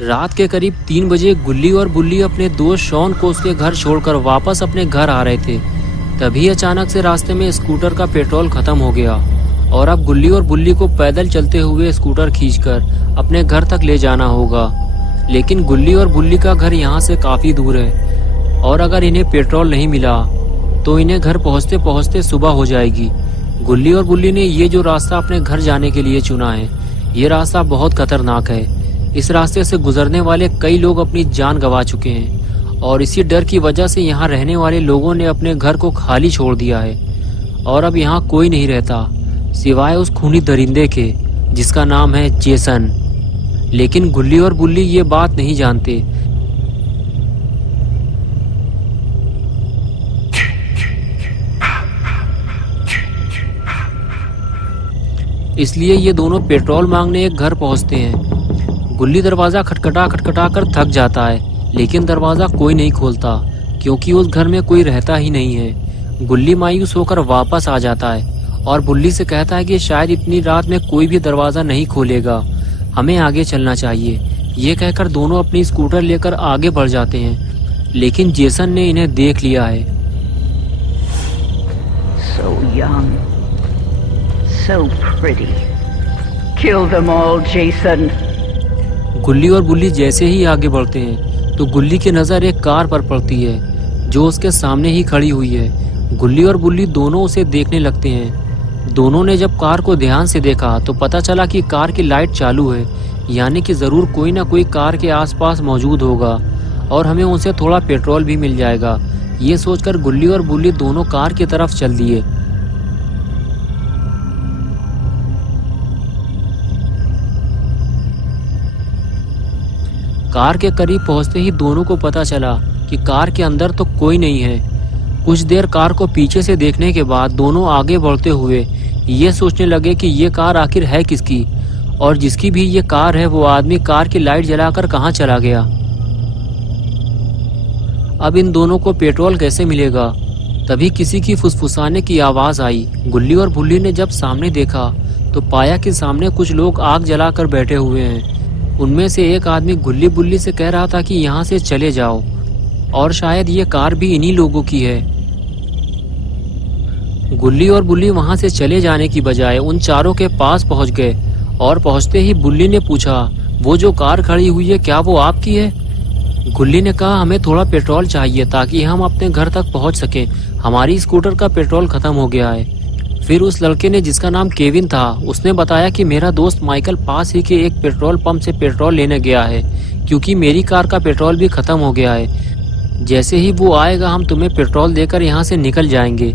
रात के करीब 3 बजे गुल्ली और बुल्ली अपने दोस्त शॉन को उसके घर छोड़कर वापस अपने घर आ रहे थे। तभी अचानक से रास्ते में स्कूटर का पेट्रोल खत्म हो गया और अब गुल्ली और बुल्ली को पैदल चलते हुए स्कूटर खींचकर अपने घर तक ले जाना होगा। लेकिन गुल्ली और बुल्ली का घर यहाँ से काफी दूर है और अगर इन्हें पेट्रोल नहीं मिला तो इन्हें घर पहुँचते पहुँचते सुबह हो जाएगी। गुल्ली और बुल्ली ने ये जो रास्ता अपने घर जाने के लिए चुना है, ये रास्ता बहुत खतरनाक है। इस रास्ते से गुजरने वाले कई लोग अपनी जान गंवा चुके हैं और इसी डर की वजह से यहाँ रहने वाले लोगों ने अपने घर को खाली छोड़ दिया है और अब यहाँ कोई नहीं रहता सिवाय उस खूनी दरिंदे के जिसका नाम है जेसन। लेकिन गुल्ली और बुल्ली ये बात नहीं जानते। इसलिए ये दोनों पेट्रोल मांगने एक घर पहुंचते हैं। गुल्ली दरवाजा खटखटा खटखटा कर थक जाता है, लेकिन दरवाजा कोई नहीं खोलता क्योंकि उस घर में कोई रहता ही नहीं है। गुल्ली मायूस होकर वापस आ जाता है और बुल्ली से कहता है कि शायद इतनी रात में कोई भी दरवाजा नहीं खोलेगा, हमें आगे चलना चाहिए। ये कहकर दोनों अपनी स्कूटर लेकर आगे बढ़ जाते हैं, लेकिन जेसन ने इन्हें देख लिया है। So young, so pretty. Kill them all, Jason. गुल्ली और बुल्ली जैसे ही आगे बढ़ते हैं तो गुल्ली की नज़र एक कार पर पड़ती है जो उसके सामने ही खड़ी हुई है। गुल्ली और बुल्ली दोनों उसे देखने लगते हैं। दोनों ने जब कार को ध्यान से देखा तो पता चला कि कार की लाइट चालू है, यानी कि ज़रूर कोई ना कोई कार के आसपास मौजूद होगा और हमें उनसे थोड़ा पेट्रोल भी मिल जाएगा। ये सोचकर गुल्ली और बुल्ली दोनों कार की तरफ चल दिए। कार के करीब पहुंचते ही दोनों को पता चला कि कार के अंदर तो कोई नहीं है। कुछ देर कार को पीछे से देखने के बाद दोनों आगे बढ़ते हुए ये सोचने लगे कि ये कार आखिर है किसकी और जिसकी भी ये कार है वो आदमी कार की लाइट जलाकर कहाँ चला गया। अब इन दोनों को पेट्रोल कैसे मिलेगा। तभी किसी की फुसफुसाने की आवाज आई। गुल्ली और बुल्ली ने जब सामने देखा तो पाया कि सामने कुछ लोग आग जलाकर बैठे हुए हैं। उनमें से एक आदमी गुल्ली बुल्ली से कह रहा था कि यहाँ से चले जाओ और शायद ये कार भी इन्हीं लोगों की है। गुल्ली और बुल्ली वहां से चले जाने की बजाय उन चारों के पास पहुंच गए और पहुंचते ही बुल्ली ने पूछा, वो जो कार खड़ी हुई है क्या वो आपकी है? गुल्ली ने कहा, हमें थोड़ा पेट्रोल चाहिए ताकि हम अपने घर तक पहुंच सकें, हमारी स्कूटर का पेट्रोल खत्म हो गया है। फिर उस लड़के ने जिसका नाम केविन था उसने बताया कि मेरा दोस्त माइकल पास ही के एक पेट्रोल पंप से पेट्रोल लेने गया है क्योंकि मेरी कार का पेट्रोल भी खत्म हो गया है। जैसे ही वो आएगा हम तुम्हें पेट्रोल देकर यहाँ से निकल जाएंगे।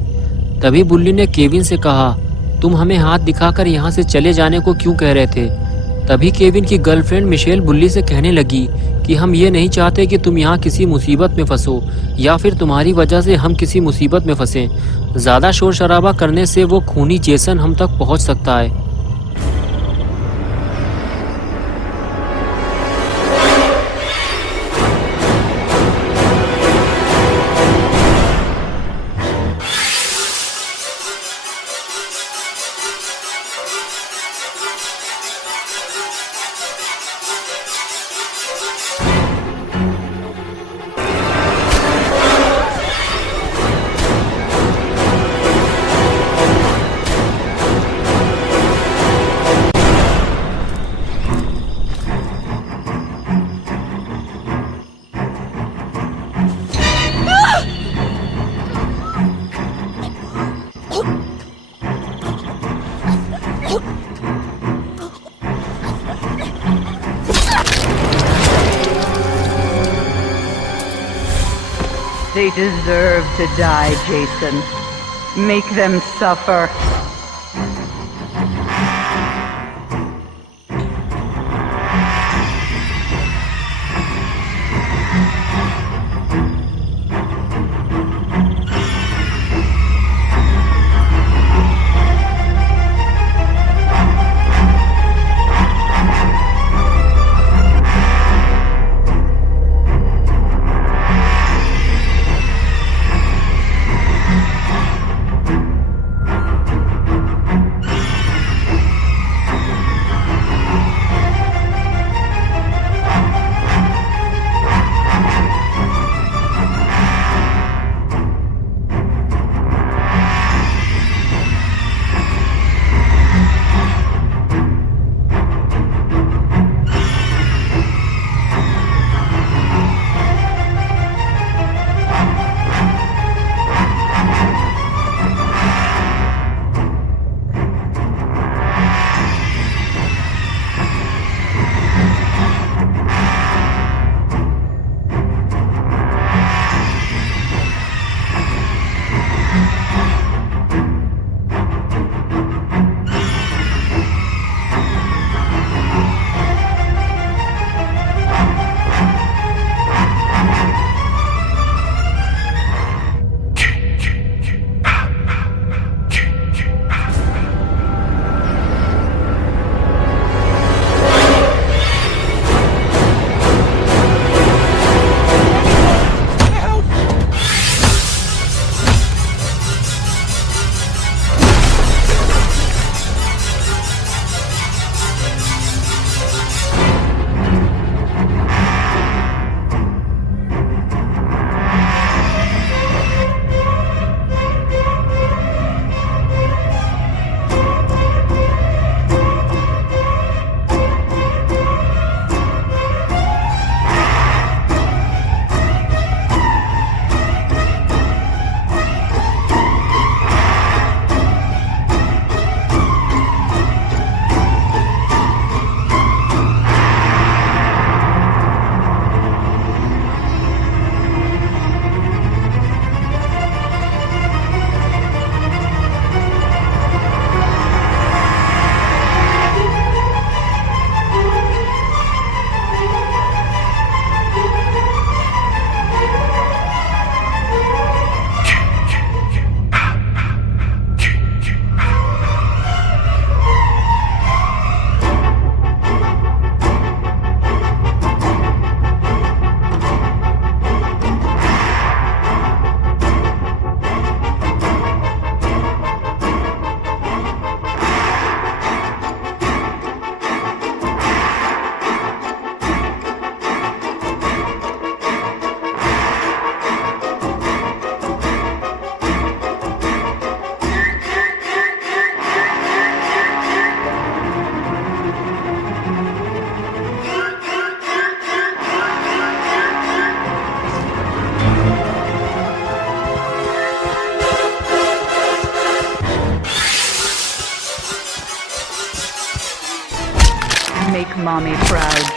तभी बुल्ली ने केविन से कहा, तुम हमें हाथ दिखाकर यहाँ से चले जाने को क्यों कह रहे थे? तभी केविन की गर्लफ्रेंड मिशेल बुल्ली से कहने लगी कि हम ये नहीं चाहते कि तुम यहाँ किसी मुसीबत में फंसो या फिर तुम्हारी वजह से हम किसी मुसीबत में फंसे। ज़्यादा शोर शराबा करने से वो खूनी जेसन हम तक पहुँच सकता है। They deserve to die, Jason. Make them suffer.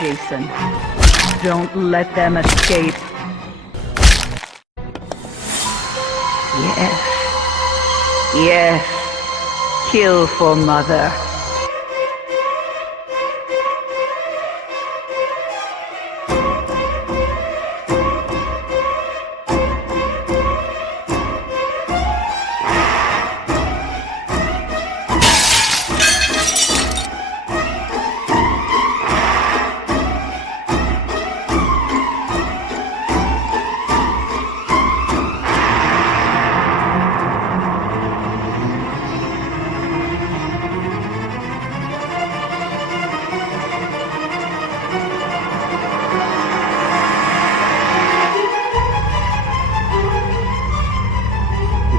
Jason. Don't let them escape. Yes. Yes. Kill for Mother.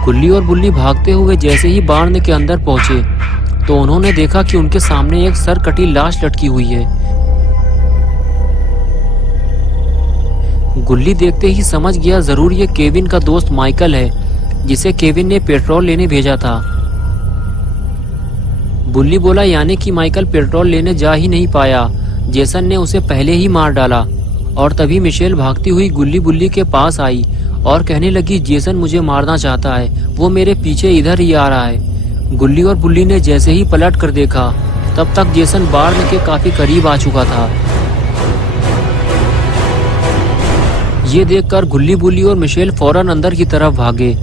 गुल्ली और बुल्ली भागते हुए जैसे ही बाण के अंदर पहुंचे तो उन्होंने देखा कि उनके सामने एक सर कटी लाश लटकी हुई है। गुल्ली देखते ही समझ गया जरूर ये केविन का दोस्त माइकल है जिसे केविन ने पेट्रोल लेने भेजा था। बुल्ली बोला यानी कि माइकल पेट्रोल लेने जा ही नहीं पाया, जेसन ने उसे पहले ही मार डाला। और तभी मिशेल भागती हुई गुल्ली बुल्ली के पास आई और कहने लगी जेसन मुझे मारना चाहता है, वो मेरे पीछे इधर ही आ रहा है। गुल्ली और बुल्ली ने जैसे ही पलट कर देखा तब तक जेसन बार्न के काफी करीब आ चुका था। ये देखकर गुल्ली बुल्ली और मिशेल फौरन अंदर की तरफ भागे।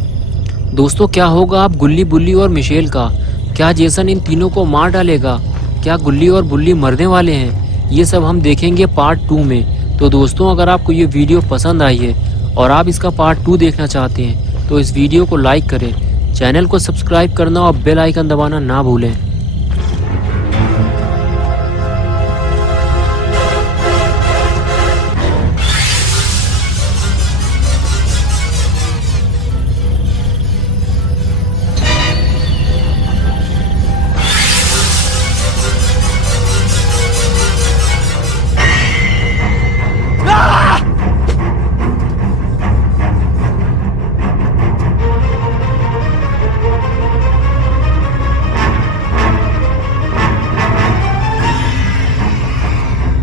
दोस्तों क्या होगा अब गुल्ली बुल्ली और मिशेल का? क्या जेसन इन तीनों को मार डालेगा? क्या गुल्ली और बुल्ली मरने वाले हैं? ये सब हम देखेंगे पार्ट 2 में। तो दोस्तों अगर आपको ये वीडियो पसंद आई है और आप इसका पार्ट 2 देखना चाहते हैं तो इस वीडियो को लाइक करें, चैनल को सब्सक्राइब करना और बेल आइकन दबाना ना भूलें।